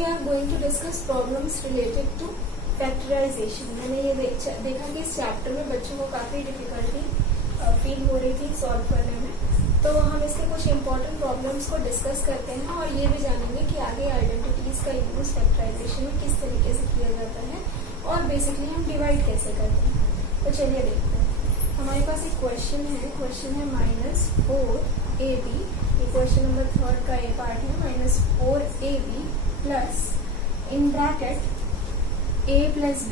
We are going to discuss problems related to factorisation. मैंने ये देखा कि इस चैप्टर में बच्चों को काफी डिफिकल्टी फील हो रही थी सॉल्व करने में, तो हम इसके कुछ इंपॉर्टेंट प्रॉब्लम्स को डिस्कस करते हैं और ये भी जानेंगे कि आगे आइडेंटिटीज का यूज फैक्टराइजेशन में किस तरीके से किया जाता है और बेसिकली हम डिवाइड कैसे करते हैं। तो चलिए देखते हैं। हमारे पास एक क्वेश्चन है -4ab, ये क्वेश्चन नंबर 3 का ए पार्ट है। -4ab plus in bracket a plus b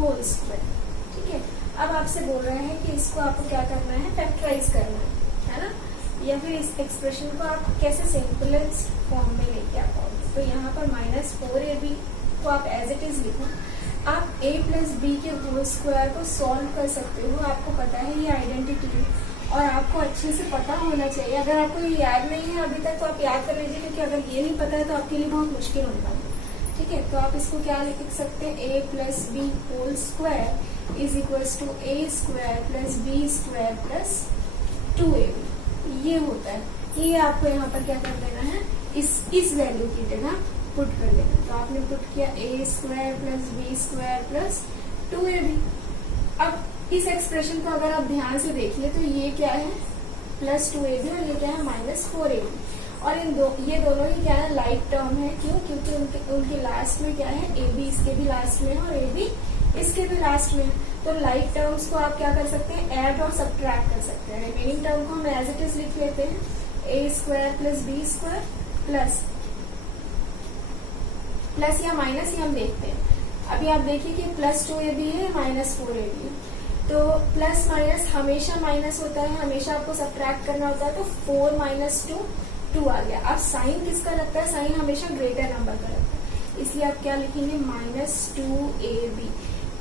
whole square. ठीक है, अब आपसे बोल रहे हैं कि इसको आपको क्या करना है, फैक्टराइज करना है ना, या फिर इस एक्सप्रेशन को आप कैसे सिंपलेस्ट फॉर्म में लेके आ पाओगे। तो यहाँ पर -4ab को आप एज इट इज लिखो। आप a प्लस बी के होल स्क्वायर को सॉल्व कर सकते हो, आपको पता है ये आइडेंटिटी है और आपको अच्छे से पता होना चाहिए। अगर आपको ये याद नहीं है अभी तक तो आप याद कर लीजिए, क्योंकि अगर ये नहीं पता है तो आपके लिए बहुत मुश्किल होगा। ठीक है, तो आप इसको क्या लिख सकते हैं, a plus b whole square is equals to a square plus b square plus 2ab। ये होता है, ये आपको यहाँ पर क्या कर देना है, इस वैल्यू की जगह पुट कर देना। तो आपने पुट किया a square plus b square plus 2ab। अब इस एक्सप्रेशन को अगर आप ध्यान से देखिए तो ये क्या है, प्लस 2ab और ये क्या है, -4ab। और ये दोनों ही क्या है, लाइक टर्म है। क्यों? क्योंकि उनके लास्ट में क्या है, ab इसके भी लास्ट में है और ab इसके भी लास्ट में है। तो लाइक टर्म्स को आप क्या कर सकते हैं, ऐड और सब्ट्रैक्ट कर सकते हैं। रिमेनिंग टर्म को हम एज इट इज लिख लेते हैं, a square plus b square plus या माइनस ही हम देखते हैं। अभी आप देखिए कि +2ab है, -4ab है। तो प्लस माइनस हमेशा माइनस होता है, हमेशा आपको सब्ट्रैक्ट करना होता है। तो 4 - 2 आ गया। अब साइन किसका लगता है, साइन हमेशा ग्रेटर नंबर का लगता है, इसलिए आप क्या लिखेंगे, -2ab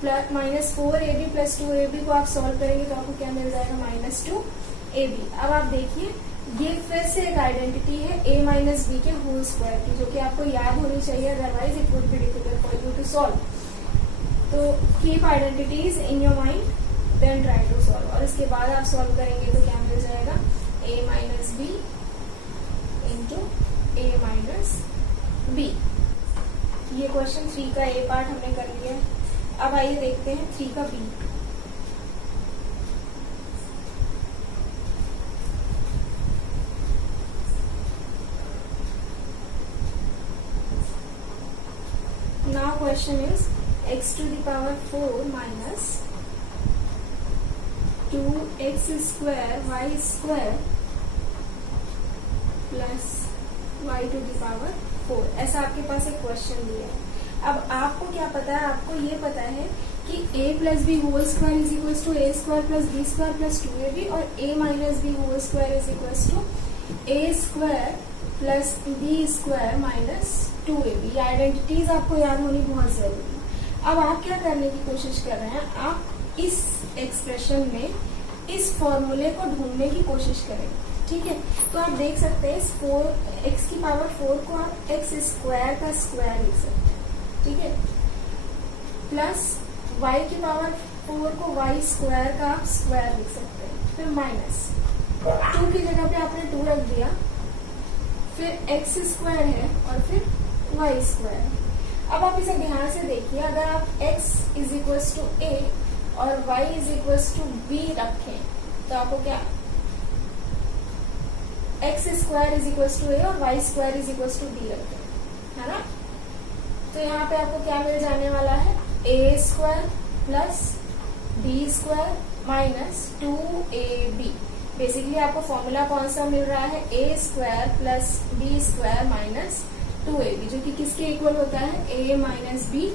plus -4ab plus 2ab को आप सॉल्व करेंगे तो आपको क्या मिल जाएगा, -2ab। अब आप देखिए ये फिर से एक आइडेंटिटी है a माइनस बी के होल स्क्वायर की, जो कि आपको याद होनी चाहिए, otherwise it would be difficult for you to solve. तो keep identities in your mind then try to solve. और इसके बाद आप सॉल्व करेंगे तो क्या मिल जाएगा, a minus b into a minus b. ये क्वेश्चन 3 का a पार्ट हमने कर लिया। अब आइए देखते हैं 3 का b। Now question is x to the power 4 minus 2x square y square plus y to the power 4। ऐसा आपके पास एक क्वेश्चन दिया है। अब आपको क्या पता है, आपको ये पता है कि a plus b whole square is equal to a square plus b square plus 2ab और a minus b whole square is equal to a square plus b square minus 2ab। ये आइडेंटिटीज आपको याद होनी बहुत जरूरी है। अब आप क्या करने की कोशिश कर रहे हैं, आप इस एक्सप्रेशन में इस फॉर्मूले को ढूंढने की कोशिश करेंगे। ठीक है, तो आप देख सकते हैं इस x की पावर 4 को आप x स्क्वायर का स्क्वायर लिख सकते हैं। ठीक है, प्लस y की पावर 4 को y स्क्वायर का आप स्क्वायर लिख सकते हैं। फिर माइनस 2 की जगह पे आपने 2 रख दिया, फिर x स्क्वायर है और फिर y स्क्वायर। अब आप इसे ध्यान से देखिए, अगर आप x is equal to a और y is equal to b रखें तो आपको क्या, x square is equal to a और y square is equal to b रखें, है ना। तो यहाँ पे आपको क्या मिल जाने वाला है, a square plus b square minus 2ab। Basically आपको फॉर्मूला कौन सा मिल रहा है, a square plus b square minus 2ab, जो कि किसके इक्वल होता है, a minus b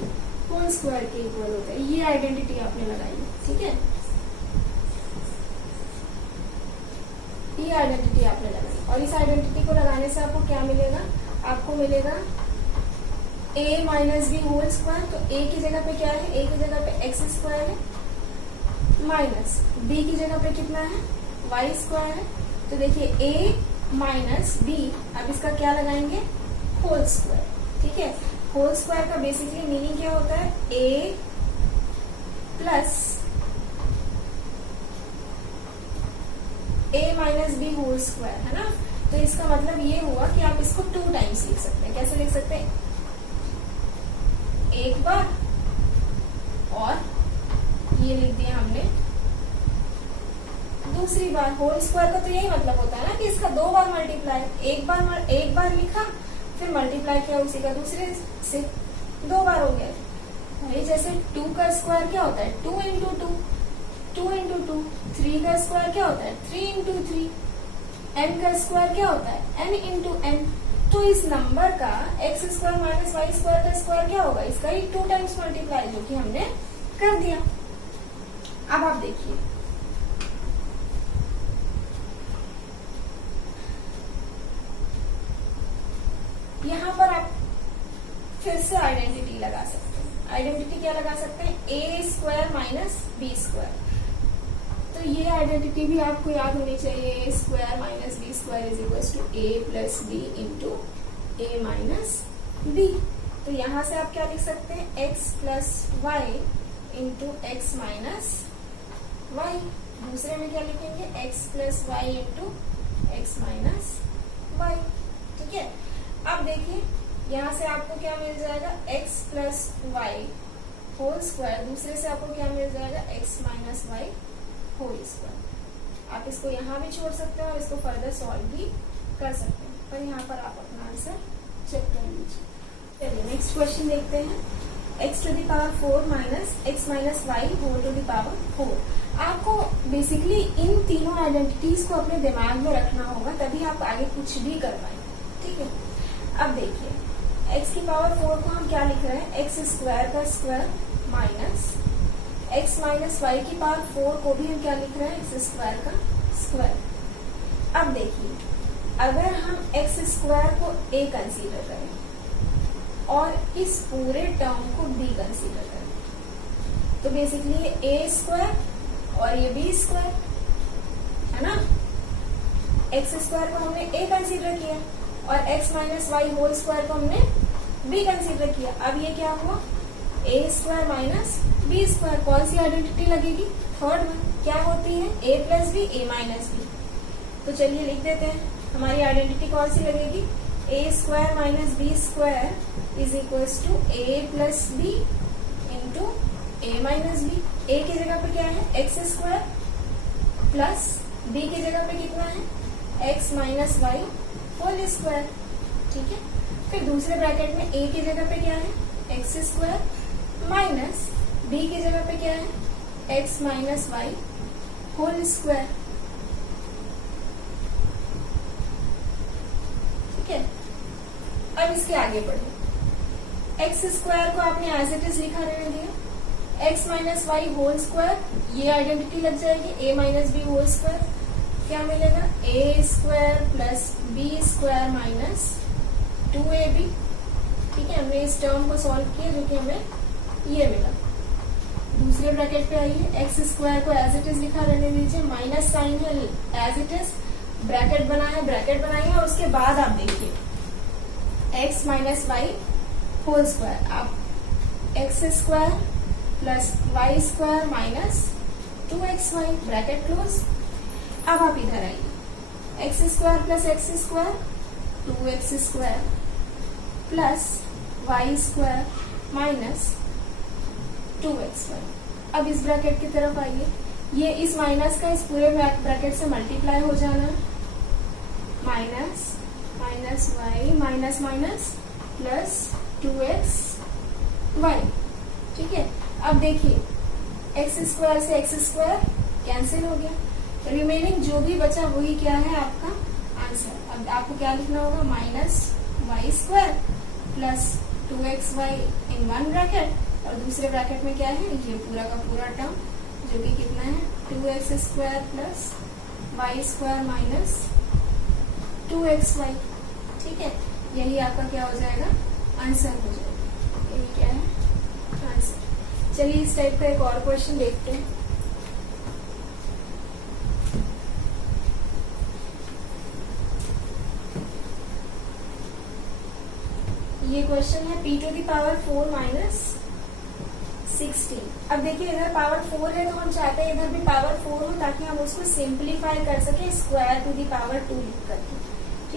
whole square के इक्वल होता है। ये आइडेंटिटी आपने लगाई है। ठीक है, ये आइडेंटिटी आपने लगाई और इस आइडेंटिटी को लगाने से आपको क्या मिलेगा, आपको मिलेगा a minus b whole square. तो a की जगह पे क्या है, a की जगह पे x स्क्वायर है, माइनस b की जगह पे कितना है, y स्क्वायर है। तो देखिए a माइनस बी, अब इसका क्या लगाएंगे, होल स्क्वायर। ठीक है, होल स्क्वायर का बेसिकली मीनिंग क्या होता है, a plus a minus b whole square, है ना। तो इसका मतलब ये हुआ कि आप इसको 2 टाइम्स लिख सकते हैं। कैसे लिख सकते हैं? एक बार और ये लिख दिया हमने दूसरी बार। होल स्क्वायर का तो यही मतलब होता है ना कि इसका 2 बार मल्टीप्लाई। एक बार लिखा फिर मल्टीप्लाई किया उसी का दूसरे से, 2 बार हो गया। भाई जैसे 2 का स्क्वायर क्या होता है? 2 इंटू 2, 2 इंटू 2। 3 का स्क्वायर क्या होता है? 3 इंटू 3। n का स्क्वायर क्या होता है? n into n। तो इस नंबर का x square minus y square का स्क्वायर क्या होगा? इसका ही 2 टाइम्स मल्टीप्लाई, जो कि हमने कर दिया। अब आप देखिए, यहां पर आप फिर से आइडेंटिटी लगा सकते हैं। आइडेंटिटी क्या लगा सकते हैं? A square minus B square. तो ये आइडेंटिटी भी आपको याद होनी चाहिए। A square minus B square is equal to A plus B into A minus B. तो यहां से आप क्या लिख सकते हैं? X plus Y into X minus Y. दूसरे में क्या लिखेंगे? X plus Y into X minus Y. ठीक है, अब देखिए यहाँ से आपको क्या मिल जाएगा? x plus y whole square. दूसरे से आपको क्या मिल जाएगा? x minus Y whole square. आप इसको यहाँ भी छोड़ सकते हैं और इसको फर्दर सॉल्व भी कर सकते हैं, पर यहाँ पर आप अपना आंसर चेक कर लीजिए। चलिए नेक्स्ट क्वेश्चन देखते हैं। x to the power 4 minus x minus Y whole to the power 4। आपको बेसिकली इन तीनों आइडेंटिटीज को अपने दिमाग में रखना होगा, तभी आप आगे कुछ भी कर पाएंगे। ठीक है, अब देखिए x की पावर 4 को हम क्या लिख रहे हैं? एक्स स्क्वायर का square minus x minus y की पावर 4 को भी हम क्या लिख रहे हैं? एक्स स्क्वायर का स्क्वायर। अब देखिए, अगर हम एक्स स्क्वायर को a कंसीडर करें और इस पूरे टर्म को b कंसीडर करें, तो बेसिकली ये a स्क्वायर और ये b स्क्वायर है ना। एक्स स्क्वायर को हमने a कंसीडर किया और x minus Y whole square को हमने b कंसीडर किया। अब ये क्या हुआ? a square minus b square. कौन सी आइडेंटिटी लगेगी? Third one. क्या होती है? a plus b a minus B. तो चलिए लिख देते हैं, हमारी आइडेंटिटी कौन सी लगेगी? a square minus B square is equal to a plus B into A minus b. a की जगह पे क्या है? एक्स स्क्वायर प्लस b की जगह पे कितना है? x minus Y whole square. ठीक है, फिर दूसरे ब्रैकेट में a की जगह पे क्या है? एक्स स्क्वायर माइनस b की जगह पे क्या है? x minus Y whole square. ठीक है, अब इसके आगे बढ़े। एक्स स्क्वायर को आपने एज इट इज लिखा रहने दिया। x minus Y whole square, ये आइडेंटिटी लग जाएगी a minus b whole square. क्या मिलेगा? a square plus b square minus 2ab। ठीक है, हमने इस टर्म को सॉल्व किया जो कि हमें ये मिला। दूसरे ब्रैकेट पे आइए, एक्स स्क्वायर को एज इट इज लिखा रहने दीजिए। माइनस साइन है एज इट इज, ब्रैकेट बनाइए और उसके बाद आप देखिए X minus Y whole square. आप X square plus Y square minus 2xy, bracket close. अब आप इधर आइए, X square plus X square 2x square plus Y square minus 2xy। अब इस ब्रैकेट की तरफ आइए, ये इस माइनस का इस पूरे ब्रैकेट से मल्टीप्लाई हो जाना है। Minus minus y minus minus plus 2xy। ठीक है, अब देखिए एक्स स्क्वायर से एक्स स्क्वायर कैंसिल हो गया, रिमेनिंग जो भी बचा वही क्या है? आपका आंसर। अब आपको क्या लिखना होगा? Minus y square plus 2xy in one bracket और दूसरे ब्रैकेट में क्या है? ये पूरा का पूरा टर्म जो कि कितना है? 2x square plus Y square minus 2xy। ठीक है, यही आपका क्या हो जाएगा? आंसर हो जाएगा। यही क्या है? आंसर। चलिए इस टाइप का एक और क्वेश्चन देखते हैं। ये क्वेश्चन है p to the power 4 minus 16। अब देखिए इधर पावर 4 है तो हम चाहते हैं इधर भी पावर 4 हो ताकि हम उसको सिंप्लीफाई कर सके स्क्वायर टू दी पावर 2 लिख करके।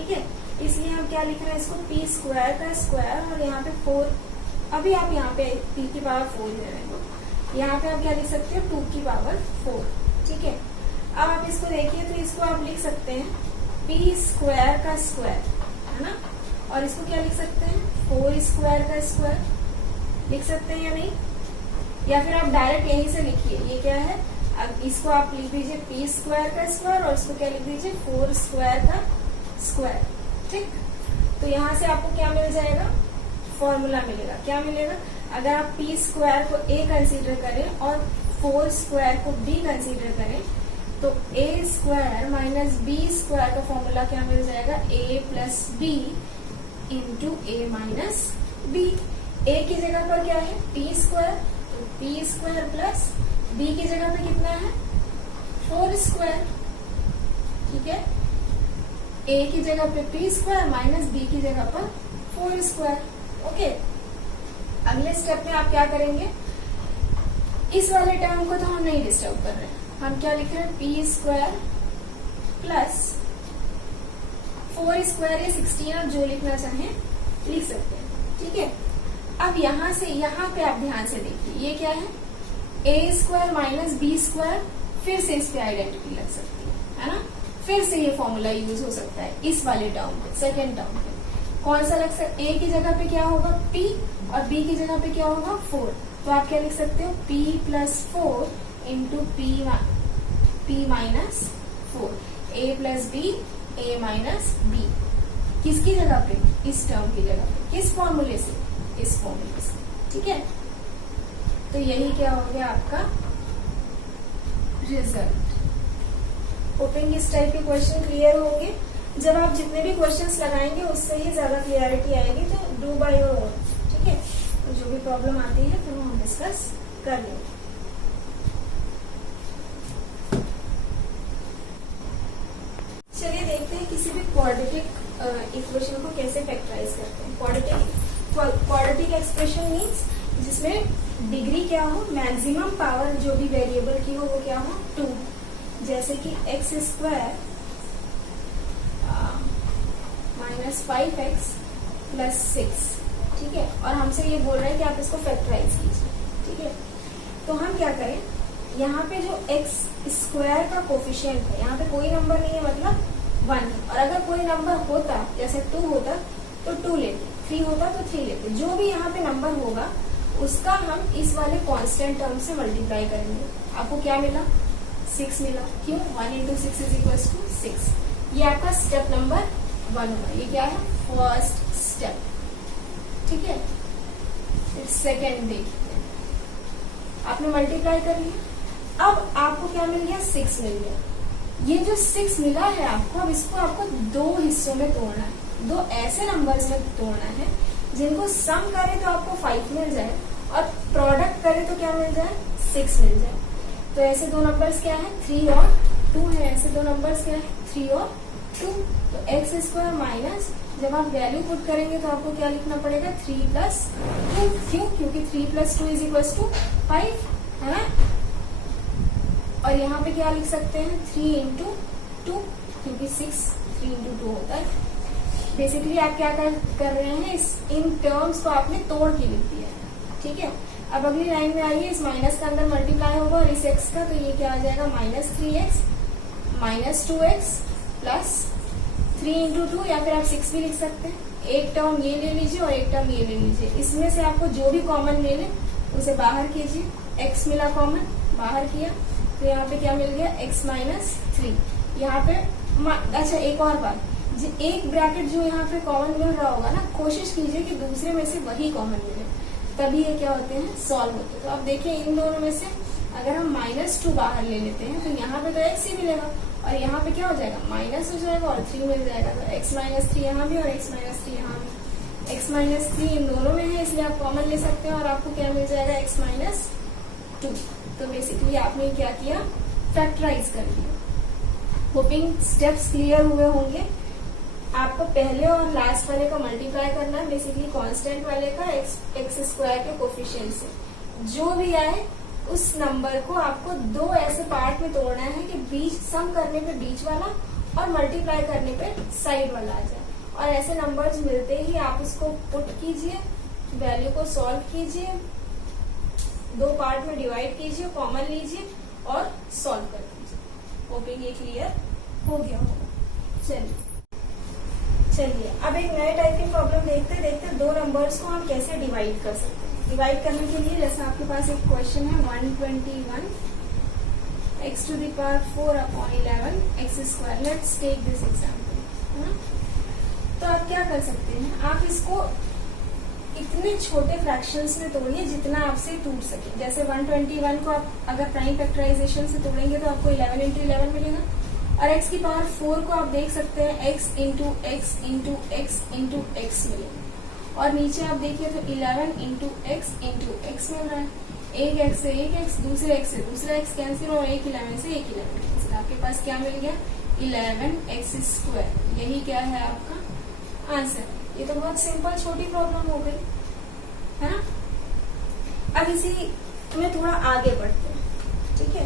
इसलिए हम क्या लिख रहे हैं इसको पी स्क्वायर का स्क्वायर, और यहाँ पे 4, अभी आप यहाँ पे पी की पावर 4 ले रहे हो, यहाँ पे आप क्या लिख सकते हो 2 की पावर 4, ठीक है। अब आप इसको देखिए तो इसको आप लिख सकते हैं पी स्क्वायर का स्क्वायर, है ना, और इसको क्या लिख सकते हैं 4 स्क्वायर का स्क्वायर लिख सकते हैं या नहीं, या फिर आप डायरेक्ट यहीं से लिखिए, ये क्या है, अब इसको आप लिख दीजिए पी स्क्वायर का स्क्वायर और इसको क्या लिख दीजिए 4 स्क्वायर का स्क्वायर, ठीक। तो यहाँ से आपको क्या मिल जाएगा, फॉर्मूला मिलेगा, क्या मिलेगा, अगर आप पी स्क्वायर को ए कंसीडर करें और 4 स्क्वायर को बी कंसीडर करें तो ए स्क्वायर माइनस बी स्क्वायर का फॉर्मूला क्या मिल जाएगा, ए प्लस बी इंटू ए माइनस बी। ए की जगह पर क्या है पी स्क्वायर, तो पी स्क्वायर प्लस बी की जगह पे कितना है 4 स्क्वायर, ठीक है। ए की जगह पे पी स्क्वायर माइनस बी की जगह पर 4 स्क्वायर, ओके। अगले स्टेप में आप क्या करेंगे, इस वाले टर्म को तो हम नहीं डिस्टर्ब कर रहे हैं, हम क्या लिख रहे हैं पी स्क्वायर प्लस 4 स्क्वायर या 16 आप जो लिखना चाहें लिख सकते हैं, ठीक है। अब यहाँ से यहाँ पे आप ध्यान से देखिए, ये क्या है ए स्क्वायर माइनस बी स्क्वायर, फिर से इस पे आइडेंटिटी लग सकती है ना, फिर से ये फॉर्मूला यूज हो सकता है इस वाले टर्म पे, सेकेंड टर्म पे कौन सा लग सकता है, ए की जगह पे क्या होगा पी और बी की जगह पे क्या होगा 4, तो आप क्या लिख सकते हो P plus 4 into P minus 4, A plus b a minus B, किसकी जगह पे, इस टर्म की जगह पे, किस फॉर्मूले से, इस फॉर्मूले से, ठीक है। तो यही क्या हो गया आपका रिजल्ट। होपिंग इस टाइप के क्वेश्चन क्लियर होंगे, जब आप जितने भी क्वेश्चंस लगाएंगे उससे ही ज्यादा क्लियरिटी आएगी, तो डू बाय योर ओन, ठीक है। तो जो भी प्रॉब्लम आती है फिर हम डिस्कस कर लेंगे। चलिए देखते हैं किसी भी क्वाड्रेटिक इक्वेशन को कैसे फैक्टराइज करते हैं। क्वाड्रेटिक एक्सप्रेशन मीन्स जिसमें डिग्री क्या हो, मैक्सिमम पावर जो भी वेरिएबल की हो वो क्या हो 2, जैसे कि x square minus 5x plus 6, ठीक है। और हमसे ये बोल रहा है कि आप इसको फैक्टराइज कीजिए, ठीक है। तो हम क्या करें, यहाँ पे जो एक्स स्क्वायर का कोफिशिएंट है, यहाँ पे कोई नंबर नहीं है मतलब 1 है, और अगर कोई नंबर होता जैसे 2 होता तो 2 लेते, 3 होता तो 3 लेते, जो भी यहाँ पे नंबर होगा उसका हम इस वाले कांस्टेंट टर्म से मल्टीप्लाई करेंगे। आपको क्या मिला 6 मिला, क्यों 1 इंटू 6 इज इक्वल टू 6। ये आपका स्टेप नंबर 1 होगा, ये क्या है फर्स्ट स्टेप, ठीक है। फिर सेकेंड देखते हैं, आपने मल्टीप्लाई कर लिया, अब आपको क्या मिल गया 6 मिल गया। ये जो 6 मिला है आपको, अब इसको आपको 2 हिस्सों में तोड़ना है, 2 ऐसे नंबर्स में तोड़ना है जिनको सम करे तो आपको 5 मिल जाए और प्रोडक्ट करे तो क्या मिल जाए 6 मिल जाए। तो ऐसे 2 नंबर्स क्या है 3 और 2 है, ऐसे 2 नंबर्स क्या है 3 और 2। तो एक्स स्क्वायर माइनस, जब आप वैल्यू पुट करेंगे तो आपको क्या लिखना पड़ेगा 3 प्लस 2, क्यों, क्योंकि 3 प्लस 2 इज इक्वल टू 5, है ना। और यहाँ पे क्या लिख सकते हैं 3 इंटू 2, क्योंकि 6 3 इंटू 2 होता है। बेसिकली आप क्या कर रहे हैं, इन टर्म्स को आपने तोड़ के लिख दिया है, ठीक है। अब अगली लाइन में आइए, इस माइनस का अंदर मल्टीप्लाई होगा और इस एक्स का, तो ये क्या आ जाएगा minus 3x minus 2x plus 3 into 2, या फिर आप 6 भी लिख सकते हैं। एक टर्म ये ले लीजिए और एक टर्म ये ले लीजिए, इसमें से आपको जो भी कॉमन मिले उसे बाहर कीजिए। x मिला कॉमन, बाहर किया, तो यहाँ पे क्या मिल गया x माइनस 3। यहाँ पे अच्छा एक और बात, एक ब्रैकेट जो यहाँ पे कॉमन मिल रहा होगा ना, कोशिश कीजिए कि दूसरे में से वही कॉमन मिले, तभी ये क्या होते हैं सॉल्व होते हैं। तो आप देखिए इन दोनों में से अगर हम -2 बाहर ले लेते हैं तो यहाँ पे तो x ही मिलेगा और यहाँ पे क्या हो जाएगा माइनस हो जाएगा और 3 मिल जाएगा। तो x माइनस 3 यहाँ भी और x माइनस 3 यहाँ भी, x माइनस 3 इन दोनों में है इसलिए आप कॉमन ले सकते हैं और आपको क्या मिल जाएगा x माइनस 2। तो बेसिकली आपने क्या किया फैक्टराइज कर दिया। होपिंग स्टेप्स क्लियर हुए होंगे। आपको पहले और लास्ट वाले का मल्टीप्लाई करना है, बेसिकली कांस्टेंट वाले का एक्स स्क्वायर के कोफिशिएंट से। जो भी आए उस नंबर को आपको 2 ऐसे पार्ट में तोड़ना है कि बीच सम करने पे बीच वाला और मल्टीप्लाई करने पे साइड वाला आ जाए। और ऐसे नंबर्स मिलते ही आप उसको पुट कीजिए, वैल्यू को सॉल्व कीजिए, दो पार्ट में डिवाइड कीजिए, कॉमन लीजिए और सॉल्व कर दीजिए। होपिंग ये क्लियर हो गया होगा। चलिए अब एक नए टाइप की प्रॉब्लम देखते देखते दो नंबर्स को हम कैसे डिवाइड कर सकते हैं। डिवाइड करने के लिए जैसे आपके पास एक क्वेश्चन है 121 x to the power 4 upon 11 x square। Let's take this example, है ना। तो आप क्या कर सकते हैं, आप इसको इतने छोटे फ्रैक्शंस में तोड़िए जितना आपसे टूट सके। जैसे 121 को आप अगर प्राइम फैक्टराइजेशन से तोड़ेंगे तो आपको 11 into 11 मिलेगा, और x की पावर 4 को आप देख सकते हैं x into x into x into x मिलेगा, और नीचे आप देखिए तो 11 into x into x मिल रहा है। एक x से एक x, दूसरे x से दूसरा x कैंसिल, और एक 11 से एक 11 कैंसिल। आपके पास क्या मिल गया 11x स्क्वायर। यही क्या है आपका आंसर। ये तो बहुत सिंपल छोटी प्रॉब्लम हो गई, है ना। अब इसी में थोड़ा आगे बढ़ते हैं, ठीक है।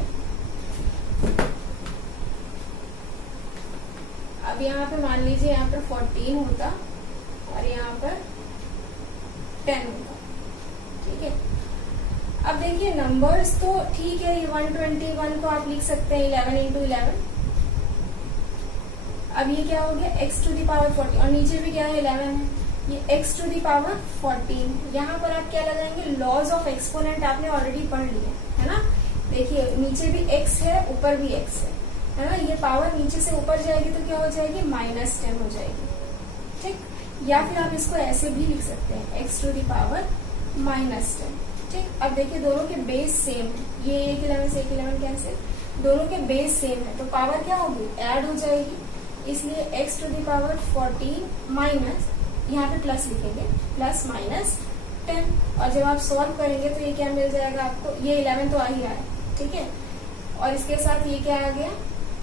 अब यहाँ पे मान लीजिए यहाँ पर 14 होता और यहाँ पर 10 होता, ठीक है। अब देखिए नंबर्स तो ठीक है, ये 121 को आप लिख सकते हैं 11 into 11। अब ये क्या हो गया x to the power 14, और नीचे भी क्या है 11 है, ये x to the power 14। यहाँ पर आप क्या लगाएंगे, लॉज ऑफ एक्सपोनेंट आपने ऑलरेडी पढ़ लिया है ना। देखिए नीचे भी x है, ऊपर भी x है ना। ये पावर नीचे से ऊपर जाएगी तो क्या हो जाएगी -10 हो जाएगी, ठीक। या फिर आप इसको ऐसे भी लिख सकते हैं x to the power -10, ठीक। अब देखिए दोनों के बेस सेम है, ये एक 11 से एक 11 कैंसिल, दोनों के बेस सेम है तो पावर क्या होगी ऐड हो जाएगी। इसलिए x to the power 14 minus, यहाँ पे प्लस लिखेंगे, प्लस -10, और जब आप सॉल्व करेंगे तो ये क्या मिल जाएगा आपको, ये 11 तो आ ही रहा है, ठीक है। और इसके साथ ये क्या आ गया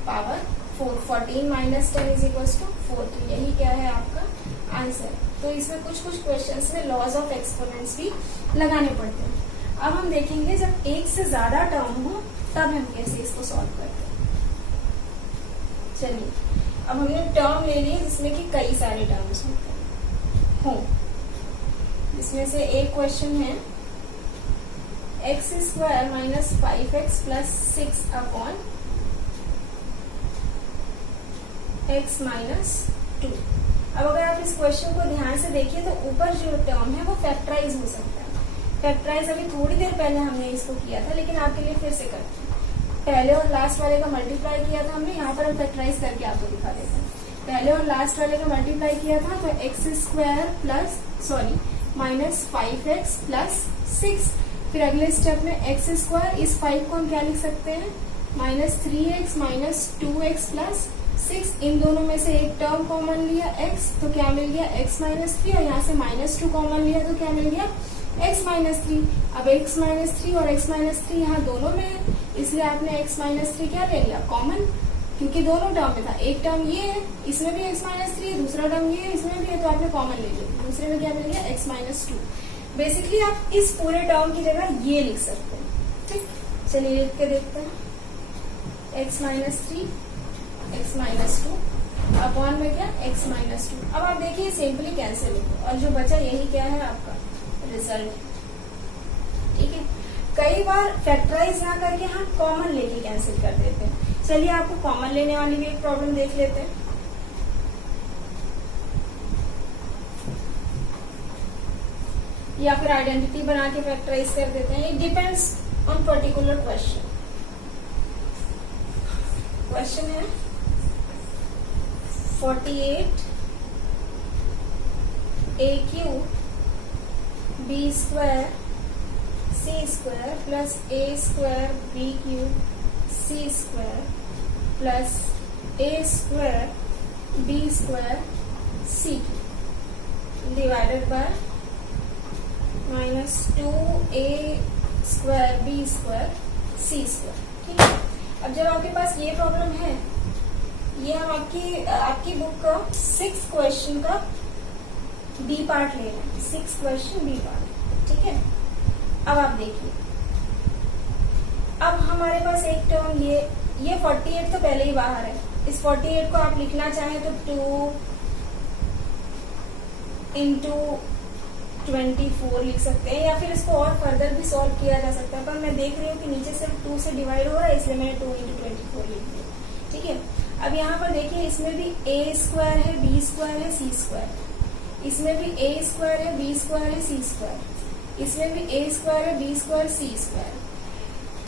पावर 4, 14 - 10 इज इक्वल टू 4। तो यही क्या है आपका आंसर। तो इसमें कुछ कुछ क्वेश्चंस में लॉज ऑफ एक्सपोनेंट्स भी लगाने पड़ते हैं। अब हम देखेंगे जब एक से ज्यादा टर्म हो तब हम कैसे इसको सॉल्व करते हैं। चलिए अब हमने टर्म ले लिए जिसमें कि कई सारे टर्म्स हों। इसमें से एक क्वेश्चन है x square -5x + 6 upon x - 2। अब अगर आप इस क्वेश्चन को ध्यान से देखिए तो ऊपर जो टर्म है वो फैक्टराइज हो सकता है। फैक्टराइज अभी थोड़ी देर पहले हमने इसको किया था, लेकिन आपके लिए फिर से करते हैं। पहले और लास्ट वाले का मल्टीप्लाई किया था हमने, यहाँ पर हम फैक्टराइज करके आपको दिखा देते हैं। पहले और लास्ट वाले का मल्टीप्लाई किया था तो x स्क्वायर -5x + 6। फिर अगले स्टेप में x स्क्वायर, इस 5 को हम क्या लिख सकते हैं -3x - 2x + 6। इन दोनों में से एक टर्म कॉमन लिया x, तो क्या मिल गया x - 3, और यहाँ से -2 कॉमन लिया तो क्या मिल गया x - 3। अब x - 3 और x - 3 यहाँ दोनों में है, इसलिए आपने x - 3 क्या ले लिया कॉमन, क्योंकि दोनों टर्म में था। एक टर्म ये है, इसमें भी x - 3 है, दूसरा टर्म ये है, इसमें भी है, तो आपने कॉमन ले लिया। दूसरे में क्या मिल गया x - 2। बेसिकली आप इस पूरे टर्म की जगह ये लिख सकते हैं, ठीक। चलिए लिख के देखते हैं x - 3 x - 2 अपॉन में क्या x - 2। अब आप देखिए सिंपली कैंसिल हो, और जो बचा यही क्या है आपका रिजल्ट, ठीक है। कई बार फैक्टराइज ना करके हम कॉमन लेके कैंसिल कर देते हैं। चलिए आपको कॉमन लेने वाली भी एक प्रॉब्लम देख लेते हैं। या फिर आइडेंटिटी बना के फैक्टराइज कर देते हैं, it depends on particular question. Question है 48 AQ B² C² plus A² BQ C² plus A² B² CQ divided by -2A² B² C², ठीक है। अब जब आपके पास ये प्रॉब्लम है, ये हम आपकी बुक का 6 क्वेश्चन का बी पार्ट ले रहे हैं, 6 क्वेश्चन बी पार्ट, ठीक है। अब आप देखिए, अब हमारे पास एक टर्म ये 48 तो पहले ही बाहर है। इस 48 को आप लिखना चाहें तो 2 इंटू 24 लिख सकते हैं, या फिर इसको और फर्दर भी सॉल्व किया जा सकता है, पर मैं देख रही हूँ कि नीचे सिर्फ 2 से डिवाइड हो रहा है, इसलिए मैंने 2 इंटू 24 लिख दिया। ठीक है, अब यहाँ पर देखिए इसमें भी a स्क्वायर है, b स्क्वायर है, c स्क्वायर, इसमें भी a स्क्वायर है, b स्क्वायर है, c स्क्वायर, इसमें भी a स्क्वायर है, b स्क्वायर, c स्क्वायर।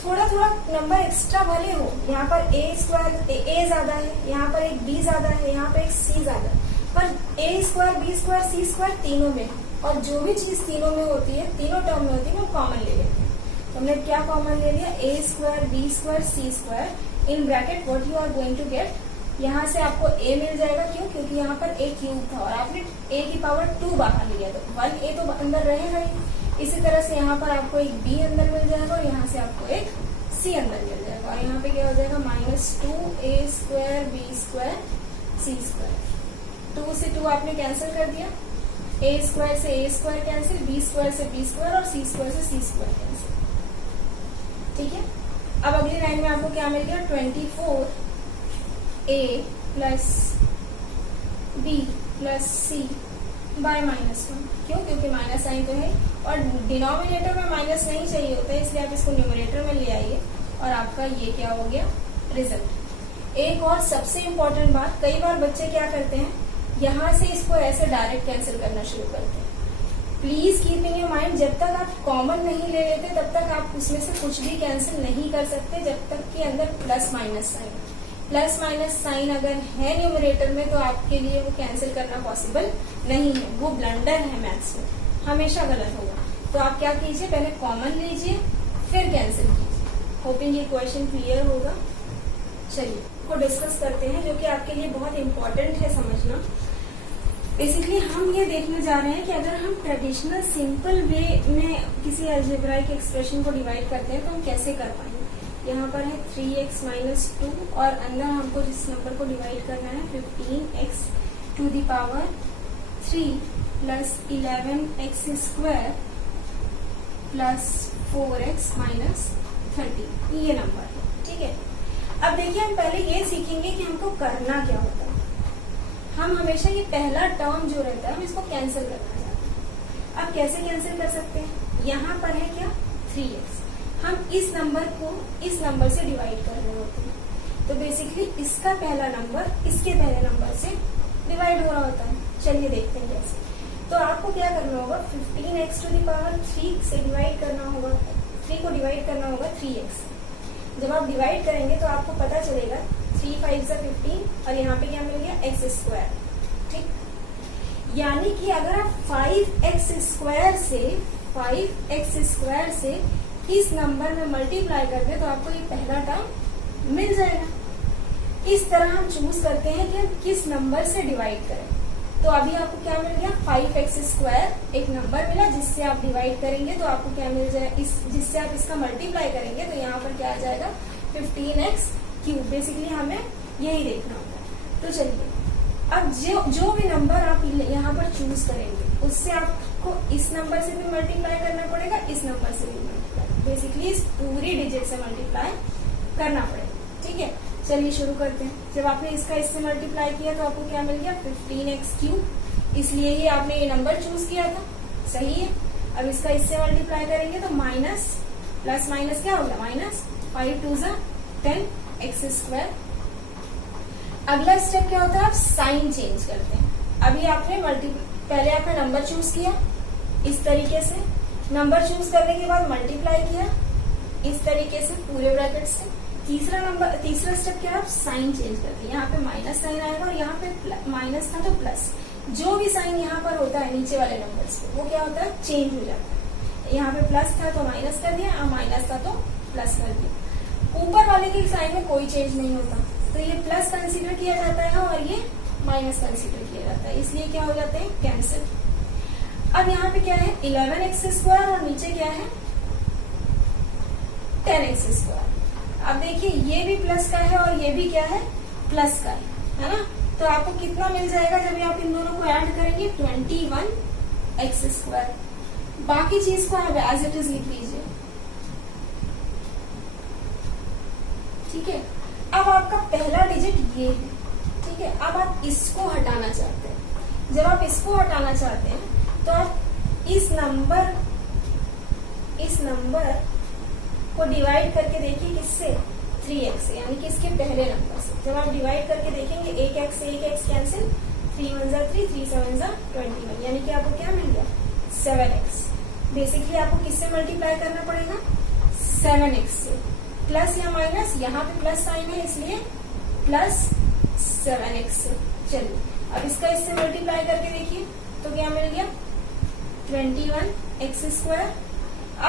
थोड़ा थोड़ा नंबर एक्स्ट्रा भले हो, यहाँ पर a स्क्वायर a ज्यादा है, यहाँ पर एक b ज्यादा है, यहाँ पर एक c ज्यादा है, पर a square, b square, c square तीनों में है, और जो भी चीज तीनों में होती है, तीनों टर्म में होती है, वो कॉमन ले लेते हैं। तो हमने क्या कॉमन ले लिया, a square, b square, c square in bracket what you are going to get, यहाँ से आपको a मिल जाएगा, क्यों, क्योंकि यहाँ पर a क्यूब था और आपने a की पावर 2 बाहर लिया, तो 1a तो अंदर रहेगा ही। इसी तरह से यहाँ पर आपको एक b अंदर मिल जाएगा और यहाँ से आपको एक c अंदर मिल जाएगा, और यहाँ पे क्या हो जाएगा -2a square, b square, c square. 2 से 2 आपने कैंसिल कर दिया, a स्क्वायर से a square cancel, b square से b स्क्वायर और c स्क्वायर से c स्क्वायर कैंसिल। ठीक है, अब अगली लाइन में आपको क्या मिल गया, 24a plus b plus c by -1। क्यों, क्योंकि माइनस साइन तो है और डिनोमिनेटर में माइनस नहीं चाहिए होता है, इसलिए आप इसको न्यूमरेटर में ले आइए और आपका ये क्या हो गया, रिजल्ट। एक और सबसे इम्पोर्टेंट बात, कई बार बच्चे क्या करते हैं, यहाँ से इसको ऐसे डायरेक्ट कैंसिल करना शुरू करते हैं। Please keep in your mind, जब तक आप कॉमन नहीं ले लेते तब तक आप उसमें से कुछ भी कैंसिल नहीं कर सकते, जब तक कि अंदर plus minus sign. Plus minus sign अगर है न्यूमरेटर में तो आपके लिए वो कैंसिल करना पॉसिबल नहीं है, वो ब्लंडर है मैथ्स में, हमेशा गलत होगा। तो आप क्या कीजिए, पहले कॉमन लीजिए फिर कैंसिल कीजिए। होपिंग ये क्वेश्चन क्लियर होगा। चलिए को डिस्कस करते हैं, जो कि आपके लिए बहुत इंपॉर्टेंट है समझना। बेसिकली हम ये देखने जा रहे हैं कि अगर हम ट्रेडिशनल सिंपल वे में किसी अलजेब्राइक एक्सप्रेशन को डिवाइड करते हैं तो हम कैसे कर पाएंगे। यहाँ पर है 3x - 2 और अंदर हमको जिस नंबर को डिवाइड करना है 15x to the power 3 plus 11x square plus 4x minus 30, ये नंबर है। ठीक है, अब देखिए हम पहले ये सीखेंगे कि हमको करना क्या होता है। हम हमेशा ये पहला टर्म जो रहता है हम इसको कैंसिल करना चाहते हैं। अब कैसे कैंसिल कर सकते हैं, यहाँ पर है क्या 3x, हम इस नंबर को इस नंबर से डिवाइड कर रहे होते हैं, तो बेसिकली इसका पहला नंबर इसके पहले नंबर से डिवाइड हो रहा होता है। चलिए देखते हैं कैसे। तो आपको क्या करना होगा, 15x टू द पावर 3 से डिवाइड करना होगा, 3 को डिवाइड करना होगा 3x। जब आप डिवाइड करेंगे तो आपको पता चलेगा 3 × 5 = 15 और यहाँ पे क्या मिल गया x स्क्वायर। ठीक, यानी कि अगर आप 5x स्क्वायर से इस नंबर में मल्टीप्लाई करते हैं तो आपको ये पहला टर्म मिल जाएगा। इस तरह हम चूज करते हैं कि हम किस नंबर से डिवाइड करें। तो अभी आपको क्या मिल गया, 5x स्क्वायर एक नंबर मिला जिससे आप डिवाइड करेंगे तो आपको क्या मिल जाएगा, जिससे आप इसका मल्टीप्लाई करेंगे तो यहाँ पर क्या आ जाएगा 15x क्यूब। बेसिकली हमें यही देखना होगा। तो चलिए अब जो भी नंबर आप यहाँ पर चूज करेंगे उससे आपको इस नंबर से भी मल्टीप्लाई करना पड़ेगा, इस नंबर से भी मल्टीप्लाई, बेसिकली इस पूरी डिजिट से मल्टीप्लाई करना पड़ेगा। ठीक है, चलिए शुरू करते हैं। जब आपने इसका इससे मल्टीप्लाई किया तो आपको क्या मिल गया 15x क्यूब, इसलिए ही आपने ये नंबर चूज किया था, सही है। अब इसका इससे मल्टीप्लाई करेंगे तो माइनस प्लस माइनस क्या होगा, -5 × 2 = 10x स्क्वायर। अगला स्टेप क्या होता है, आप साइन चेंज करते हैं। अभी आपने पहले आपने नंबर चूज किया इस तरीके से, नंबर चूज करने के बाद मल्टीप्लाई किया इस तरीके से पूरे ब्रैकेट से। तीसरा स्टेप क्या है, आप साइन चेंज करते हैं। यहाँ पे माइनस साइन आएगा और यहाँ पे माइनस था तो प्लस। जो भी साइन यहाँ पर होता है नीचे वाले नंबर्स पे वो क्या होता है, चेंज हो जाता है। यहाँ पे प्लस था तो माइनस कर दिया, माइनस था तो प्लस कर दिया। ऊपर वाले के साइन में कोई चेंज नहीं होता, तो ये प्लस कंसीडर किया जाता है और ये माइनस कंसीडर किया जाता है, इसलिए क्या हो जाते हैं, कैंसिल। अब यहाँ पे क्या है 11x स्क्वायर और नीचे क्या है 10x स्क्वायर। अब देखिए ये भी प्लस का है और ये भी क्या है, प्लस का है ना। तो आपको कितना मिल जाएगा जब आप इन दोनों को ऐड करेंगे, 21x स्क्वायर। बाकी चीज को आप एज इट इज लिख लीजिए। ठीक है, अब आपका पहला डिजिट ये है। ठीक है, अब आप इसको हटाना चाहते हैं जब आप इसको हटाना चाहते हैं तो आप इस नंबर को डिवाइड करके देखिए किससे, 3x से, यानी कि इसके पहले नंबर से। जब आप डिवाइड करके देखेंगे एक x से एक x कैंसिल, 3 1 जा 3, 3 7 जा 21, यानी कि आपको क्या मिल गया 7x। बेसिकली आपको किससे मल्टीप्लाई करना पड़ेगा, 7x से, प्लस या माइनस, यहाँ पे प्लस साइन है इसलिए प्लस 7x से। चलिए अब इसका इससे मल्टीप्लाई करके देखिए तो क्या मिल गया 21x²।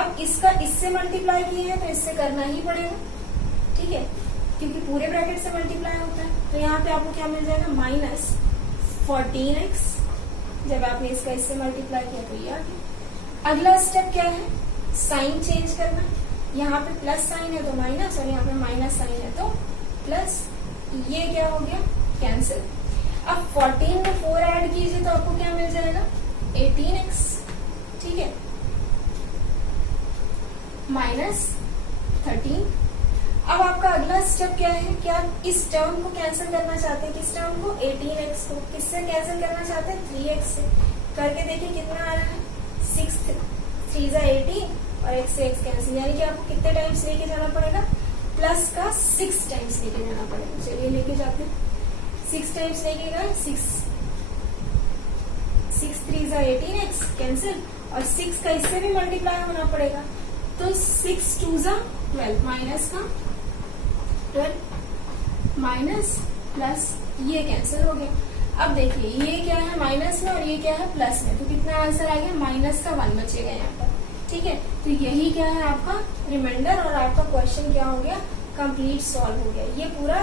अब इसका इससे मल्टीप्लाई किए हैं तो इससे करना ही पड़ेगा, ठीक है, क्योंकि पूरे ब्रैकेट से मल्टीप्लाई होता है। तो यहाँ पे आपको क्या मिल जाएगा -14x। जब आपने इसका इससे मल्टीप्लाई किया तो ये आ गया। अगला स्टेप क्या है, साइन चेंज करना। यहाँ पे प्लस साइन है तो माइनस, और यहाँ पे माइनस साइन है तो प्लस। ये क्या हो गया, कैंसिल। अब 14 में 4 ऐड कीजिए तो आपको क्या मिल जाएगा 18x, ठीक है, -13। अब आपका अगला स्टेप क्या है कि आप इस टर्म को कैंसिल करना चाहते हैं, किस टर्म को, 18x को। किससे कैंसिल करना चाहते हैं, 3x से। करके देखिए कितना आ रहा है, 6 3 जा 18 और x से x कैंसिल, यानी कि आपको कितने टाइम्स लेके जाना पड़ेगा, प्लस का 6 टाइम्स लेके जाना पड़ेगा। चलिए लेके जाते हैं, 6 टाइम्स लेके गए, 6 3 जा 18x कैंसिल, और 6 का इससे भी मल्टीप्लाई होना पड़ेगा तो 6 2 जा 12, माइनस का 12 माइनस प्लस, ये कैंसिल हो गया। अब देखिए ये क्या है माइनस में और ये क्या है प्लस में, तो कितना आंसर आ गया, -1 बचेगा यहाँ पर, ठीक है। तो यही क्या है आपका रिमाइंडर, और आपका क्वेश्चन क्या हो गया, कंप्लीट सॉल्व हो गया। ये पूरा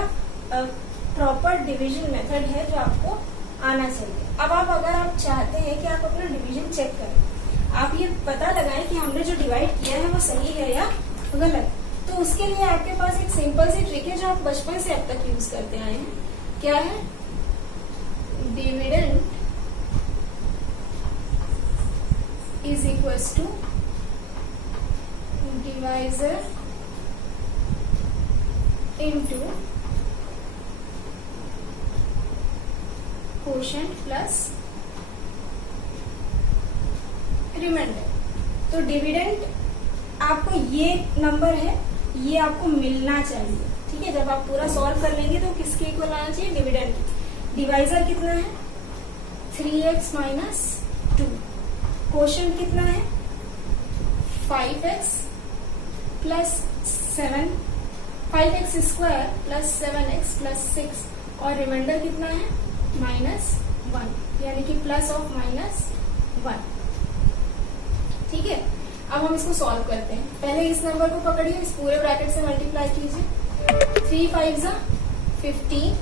प्रॉपर डिवीजन मेथड है जो आपको आना चाहिए। अब अगर आप चाहते हैं कि आप अपना डिवीजन चेक करें, आप ये पता लगाएं कि हमने जो डिवाइड किया है वो सही है या गलत, तो उसके लिए आपके पास एक सिंपल सी ट्रिक है जो आप बचपन से अब तक यूज करते आए हैं। क्या है, dividend is equals to divisor into quotient plus remainder. तो डिविडेंड आपको ये नंबर है, ये आपको मिलना चाहिए, ठीक है। जब आप पूरा सॉल्व कर लेंगे तो किसके इक्वल आना चाहिए, डिविडेंड। डिवाइजर कितना है, 3x - 2। कोशेंट कितना है, 5x plus 7, 5x² plus 7x plus 6, और रिमाइंडर कितना है -1, यानी कि प्लस ऑफ -1, ठीक है। अब हम इसको सॉल्व करते हैं। पहले इस नंबर को पकड़िए, इस पूरे ब्रैकेट से मल्टीप्लाई कीजिए। 3 5 जा 15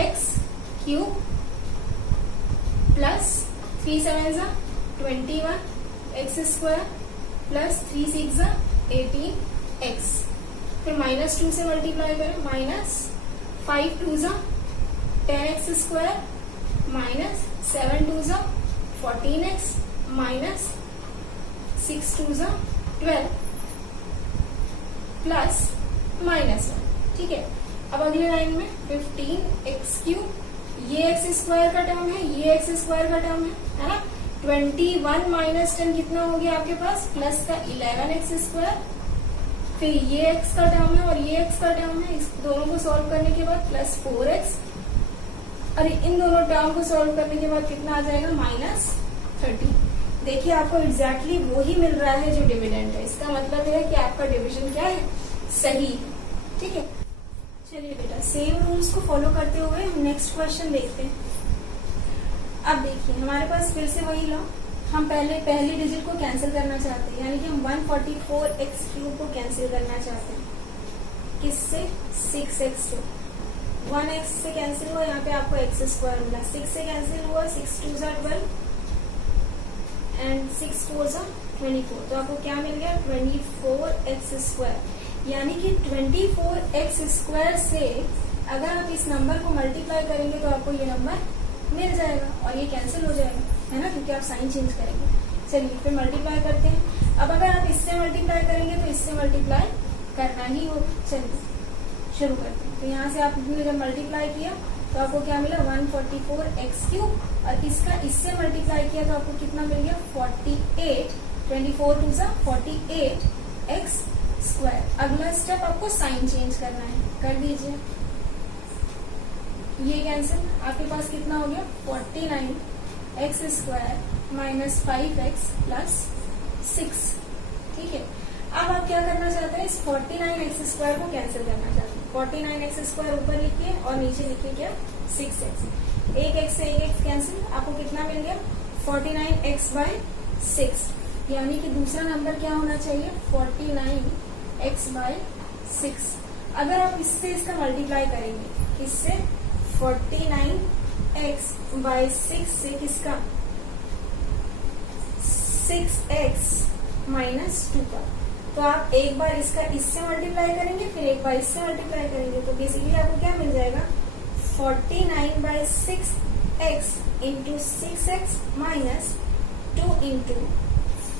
x³ प्लस 3 7 जा 21 x² प्लस 3 6 जा 18x। फिर -2 से मल्टीप्लाई करें, -5 2 जा 10x² माइनस 7 2 जा 14x माइनस 6 2 जा 12 प्लस -1, ठीक है। अब अगले लाइन में 15x³, ये x² का टर्म है, ये x² का टर्म है ना। 21 - 10 कितना हो गया आपके पास, प्लस का 11x², फिर ये x का टर्म है और ये x का टर्म है, इस दोनों को सॉल्व करने के बाद प्लस 4x, और इन दोनों टर्म को सॉल्व करने के बाद कितना आ जाएगा -30। देखिए आपको एग्जैक्टली वो ही मिल रहा है जो डिविडेंड है, इसका मतलब है कि आपका डिवीजन क्या है, सही है, ठीक है। चलिए बेटा, सेम रूल्स को फॉलो करते हुए हम नेक्स्ट क्वेश्चन देखते हैं। अब देखिए हमारे पास फिर से वही लॉ, हम पहली डिजिट को कैंसिल करना चाहते हैं, यानी कि हम 144x³ को कैंसिल करना चाहते हैं, किससे, 6x से। 1x से कैंसिल हुआ, यहाँ पे आपको x² मिला, 6 से कैंसिल हुआ, 6 2 जा 12 एंड 6 4 जा 24, तो आपको क्या मिल गया 24x², यानी कि 24x² से अगर आप इस नंबर को मल्टीप्लाई करेंगे तो आपको ये नंबर मिल जाएगा और ये कैंसिल हो जाएगा, है ना, क्योंकि आप साइन चेंज करेंगे। चलिए फिर मल्टीप्लाई करते हैं। अब अगर आप इससे मल्टीप्लाई करेंगे तो इससे मल्टीप्लाई करना ही हो। चलिए शुरू करते हैं। तो यहाँ से आपने जब मल्टीप्लाई किया तो आपको क्या मिला 144x³ और इसका इससे मल्टीप्लाई किया तो आपको कितना मिल गया 48, 24 2 48x²। अगला स्टेप आपको साइन चेंज करना है, कर दीजिए। ये कैंसिल, आपके पास कितना हो गया 49x² माइनस 5x प्लस 6। ठीक है, अब आप क्या करना चाहते हैं, इस 49x² को कैंसिल करना चाहते हैं। 49x² ऊपर लिखिए और नीचे लिखिए क्या 6x। एक x से एक x कैंसिल, आपको कितना मिल गया 49x/6, यानी कि दूसरा नंबर क्या होना चाहिए 49x/6। अगर आप इससे इसका मल्टीप्लाई करेंगे, किससे 49x/6 से किसका 6x माइनस 2 का। तो आप एक बार इसका इससे मल्टीप्लाई करेंगे, फिर एक बार इससे मल्टीप्लाई करेंगे, तो बेसिकली आपको क्या मिल जाएगा 49/6x into 6x minus 2 into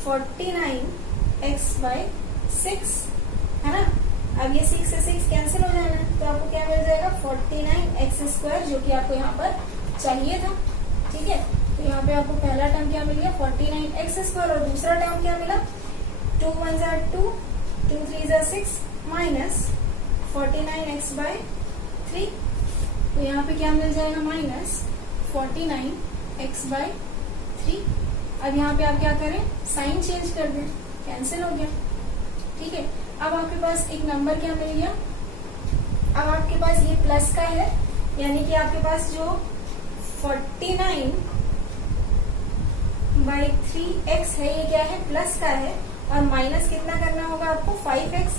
49x/6, है ना। अब ये 6 से 6 कैंसिल हो जाना है, तो आपको क्या मिल जाएगा 49x², जो कि आपको यहाँ पर चाहिए था। ठीक है, तो यहाँ पे आपको पहला टर्म क्या मिल गया 49x² और दूसरा टर्म क्या मिला 2 1 2 2 3 6 माइनस 49x/3। तो यहाँ पे क्या मिल जाएगा माइनस 49x/3। अब यहाँ पे आप क्या करें, साइन चेंज कर दें, कैंसिल हो गया। ठीक है, अब आपके पास एक नंबर क्या मिल गया, अब आपके पास ये प्लस का है, यानी कि आपके पास जो 49/3x है ये क्या है प्लस का है, और माइनस कितना करना होगा आपको 5x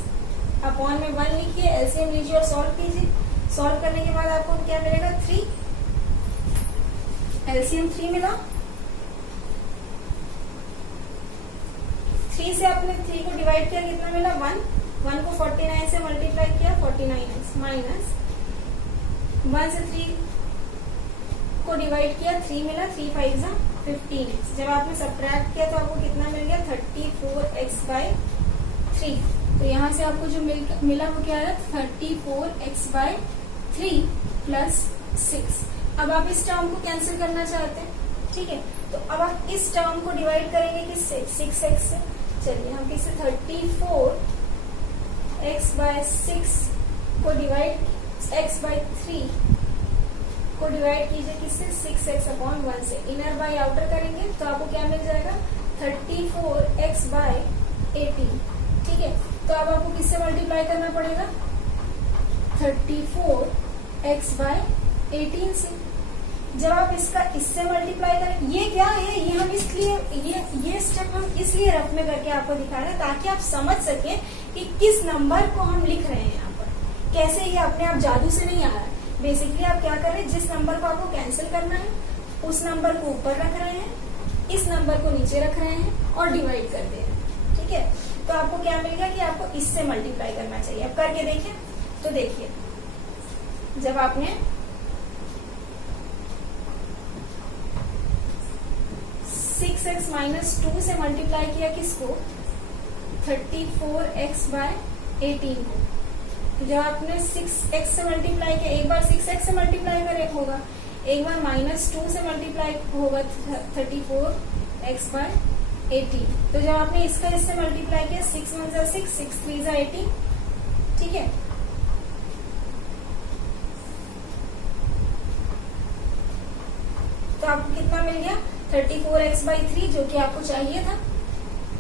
अपॉन में 1 लिखिए, एलसीएम लीजिए और सॉल्व कीजिए। सॉल्व करने के बाद आपको क्या मिलेगा 3, एलसीएम 3 मिला। 3 से आपने 3 को डिवाइड किया, कितना मिला 1 को 49 से मल्टीप्लाई किया 49x माइनस 1 से 3 को डिवाइड किया 3 मिला, 3 5 15x। जब आपने सब्ट्रैक्ट किया तो आपको कितना मिल गया 34x/3। तो यहाँ से आपको जो मिला वो क्या है 34x/3 प्लस 6। अब आप इस टर्म को कैंसिल करना चाहते हैं। ठीक है, तो अब आप इस टर्म को डिवाइड करेंगे किससे 6x से। चलिए हम किससे 34x/6 को डिवाइड x/3 को डिवाइड कीजिए किससे 6x अपॉन 1 से, इनर बाय आउटर करेंगे तो आपको क्या मिल जाएगा 34x/18। ठीक है, तो अब आपको किससे मल्टीप्लाई करना पड़ेगा 34x/18 से। जब आप इसका इससे मल्टीप्लाई करें, ये क्या है, ये हम इसलिए ये स्टेप हम इसलिए रफ में करके आपको दिखा रहे हैं ताकि आप समझ सकें कि किस नंबर को हम लिख रहे हैं यहाँ पर, कैसे ये अपने आप जादू से नहीं आ रहा है। बेसिकली आप क्या कर रहे हैं, जिस नंबर को आपको कैंसिल करना है उस नंबर को ऊपर रख रहे हैं, इस नंबर को नीचे रख रहे हैं और डिवाइड कर दे रहे हैं। ठीक है, तो आपको क्या मिल गया कि आपको इससे मल्टीप्लाई करना चाहिए। अब करके देखिए, तो देखिए जब आपने 6x माइनस 2 से मल्टीप्लाई किया किसको 34x/18 को, जब आपने 6x से मल्टीप्लाई किया, एक बार 6x से मल्टीप्लाई करे होगा, एक बार -2 से मल्टीप्लाई होगा 34x/18। तो जब आपने इसका इससे मल्टीप्लाई किया 6 1 6 6 3 18। ठीक है, तो आपको कितना मिल गया 34x/3 जो कि आपको चाहिए था।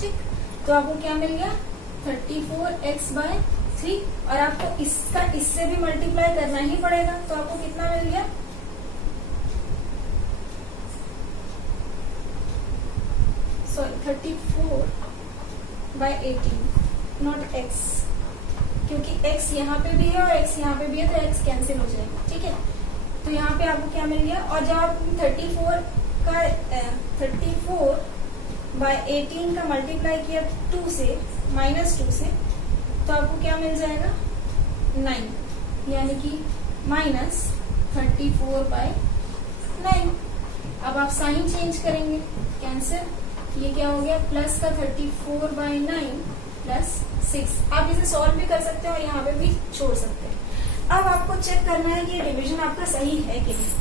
ठीक, तो आपको क्या मिल गया 34x/3 और आपको इसका इससे भी मल्टीप्लाई करना ही पड़ेगा, तो आपको कितना मिल गया सॉरी 34/18 नॉट x, क्योंकि x यहाँ पे भी है और x यहाँ पे भी है तो x कैंसिल हो जाएगा। ठीक है, तो यहाँ पे आपको क्या मिल गया, और जब आप 34/18 का मल्टीप्लाई किया 2 से -2 से, तो आपको क्या मिल जाएगा 9, यानी कि -34/9। अब आप साइन चेंज करेंगे, कैंसिल, ये क्या हो गया प्लस का 34/9 प्लस 6। आप इसे सॉल्व भी कर सकते हैं और यहाँ पे भी छोड़ सकते हैं। अब आपको चेक करना है कि ये डिवीजन आपका सही है कि नहीं।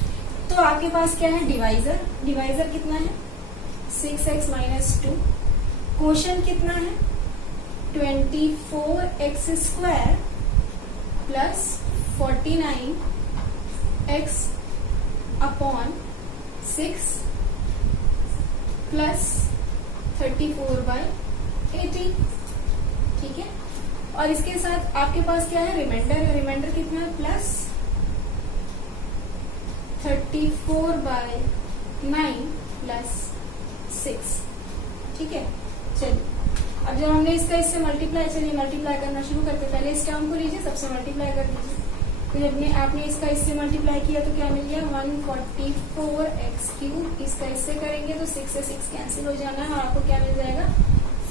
तो आपके पास क्या है, डिवाइजर। डिवाइजर कितना है, 6x माइनस 2। क्वोशिएंट कितना है, 24x square plus 49x upon 6 plus 34/80। ठीक है, और इसके साथ आपके पास क्या है, रिमाइंडर। रिमाइंडर कितना है, प्लस 34/9 प्लस 6। ठीक है, चलिए अब जब हमने इसका इससे मल्टीप्लाई, चलिए मल्टीप्लाई करना शुरू करते। पहले इस टर्म को लीजिए, सबसे मल्टीप्लाई कर दीजिए। तो जब आपने इसका इससे मल्टीप्लाई किया तो क्या मिल गया, 144x³। इसका इससे करेंगे तो 6 से 6 कैंसिल हो जाना है और आपको क्या मिल जाएगा,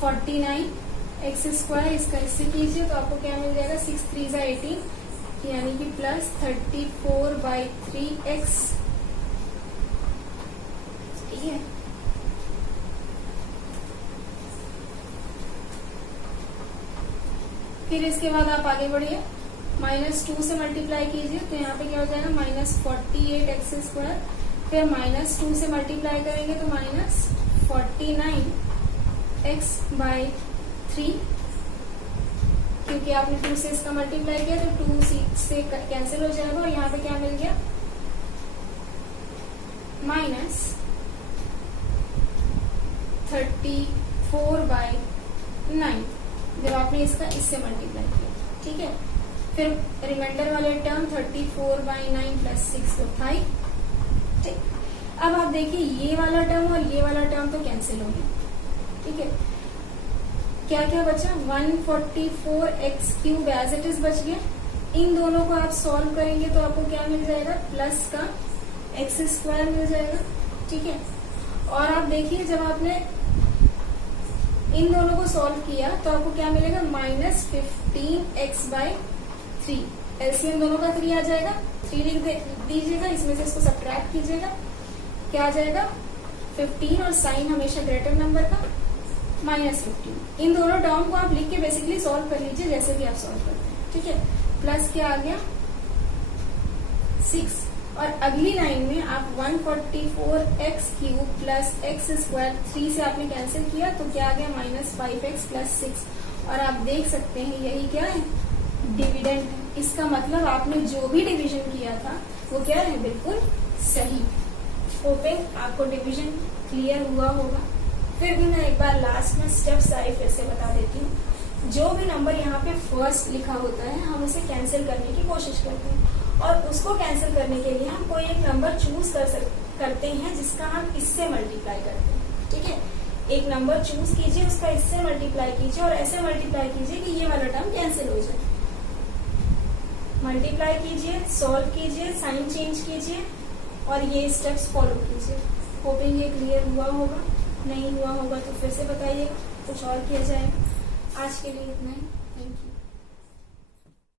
49x²। इसका इससे कीजिए तो आपको क्या मिल जाएगा, 6 3 18, यानी कि प्लस 34/3x। ठीक है, फिर इसके बाद आप आगे बढ़िए, -2 से मल्टीप्लाई कीजिए तो यहाँ पे क्या हो जाएगा, -48x²। फिर -2 से मल्टीप्लाई करेंगे तो -49x/3, क्योंकि आपने 2 से इसका मल्टीप्लाई किया तो 2 से कैंसिल हो जाएगा। और यहाँ पे क्या मिल गया, -34/9, जब आपने इसका इससे मल्टीप्लाई किया। ठीक है, फिर रिमाइंडर वाले टर्म 34/9 प्लस 6 तो था ही। ठीक, अब आप देखिए ये वाला टर्म और ये वाला टर्म तो कैंसिल हो गया। ठीक है, क्या क्या बचा, 144x³ एज इट इज बच गया। इन दोनों को आप सॉल्व करेंगे तो आपको क्या मिल जाएगा, प्लस का x² मिल जाएगा। ठीक है, और आप देखिए जब आपने इन दोनों को सॉल्व किया तो आपको क्या मिलेगा, -15x/3। एलसीएम दोनों का 3 आ जाएगा, 3 लिख दीजिएगा, इसमें से इसको सब्ट्रैक्ट कीजिएगा, क्या आ जाएगा 15, और साइन हमेशा ग्रेटर नंबर का -15। इन दोनों टर्म को आप लिख के बेसिकली सॉल्व कर लीजिए, जैसे भी आप सॉल्व करते हैं। ठीक है, प्लस क्या आ गया 6, और अगली लाइन में आप 144x³ प्लस x², 3 से आपने कैंसिल किया तो क्या आ गया, -5x प्लस 6। और आप देख सकते हैं यही क्या है, डिविडेंड है। इसका मतलब आपने जो भी डिवीजन किया था वो क्या है, बिल्कुल सही। होपिंग आपको डिवीजन क्लियर हुआ होगा। फिर भी मैं एक बार लास्ट में स्टेप सारी फिर से बता देती हूँ। जो भी नंबर यहाँ पे फर्स्ट लिखा होता है हम उसे कैंसिल करने की कोशिश करते हैं, और उसको कैंसिल करने के लिए हम कोई एक नंबर चूज करते हैं जिसका हम इससे मल्टीप्लाई करते हैं। ठीक है, एक नंबर चूज कीजिए, उसका इससे मल्टीप्लाई कीजिए और ऐसे मल्टीप्लाई कीजिए कि ये वाला टर्म कैंसिल हो जाए। मल्टीप्लाई कीजिए, सॉल्व कीजिए, साइन चेंज कीजिए और ये स्टेप्स फॉलो कीजिए। होपिंग ये क्लियर हुआ होगा। नहीं हुआ होगा तो फिर से बताइए, कुछ और किया जाएगा। आज के लिए इतना ही, थैंक यू।